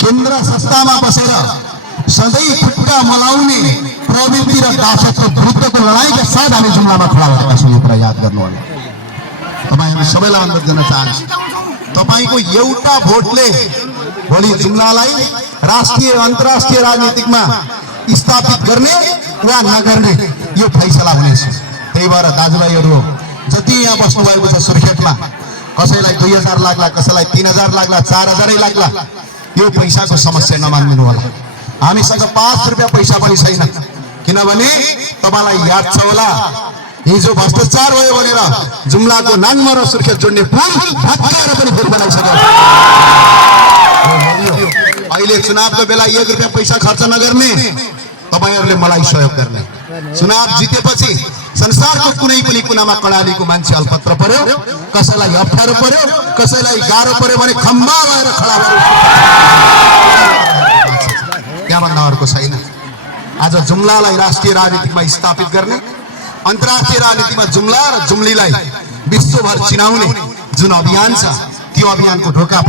केन्द्र संस्थामा बसेर सधैँ खुट्टा मलाउने प्रवृत्ति र दासत्व विरुद्धको लडाईका साथ हामी जुम्लामा खडा भएका छौँ। यो कुरा याद गर्नुहोला। तपाईहरु सबैलाई अनुरोध गर्न चाहन्छु, तपाईको एउटा भोटले भोलि जुम्लालाई राष्ट्रिय अन्तर्राष्ट्रिय राजनीतिमा स्थापित गर्ने वा नगर्ने यो फैसला हुनेछ। त्यही भएर दाजुभाइहरु जति यहाँ बस्नु भएको छ सुर्खेतमा, कसैलाई 2000 लाग्ला, कसैलाई 3000 लाग्ला, 4000 लाग्ला, यो पैसाको समस्या नमान्नु होला। हामीसँग 5 रुपैयाँ पैसा पनि छैन, किनभने तपाईलाई याद छ होला हिजो भ्रष्टाचार भयो भनेर जुम्लाको नानमा र सुर्खेत जोड्ने पुल भत्काएर पनि फेरि बनाइसक्यो। अहिले चुनावको बेला 1 रुपैयाँ पैसा खर्च नगर्ने तपाईहरुले मलाई सहयोग गर्ने। चुनाव जितेपछि संसारको कुनै पनि कुनामा कडालीको मान्छे अल्पत्र पर्यो, कसैलाई अप्ठ्यारो पर्यो, कसैलाई गाह्रो पर्यो भने खम्बा भएर खडा भयो। त्यहाँभन्दा अर्को छैन। आज जुम्लालाई राष्ट्रिय राजनीतिमा स्थापित गर्ने, अन्तर्राष्ट्रिय राजनीतिमा जुम्ला र जुम्लीलाई विश्वभर चिनाउने जुन अभियान छ, त्यो अभियानको ढोका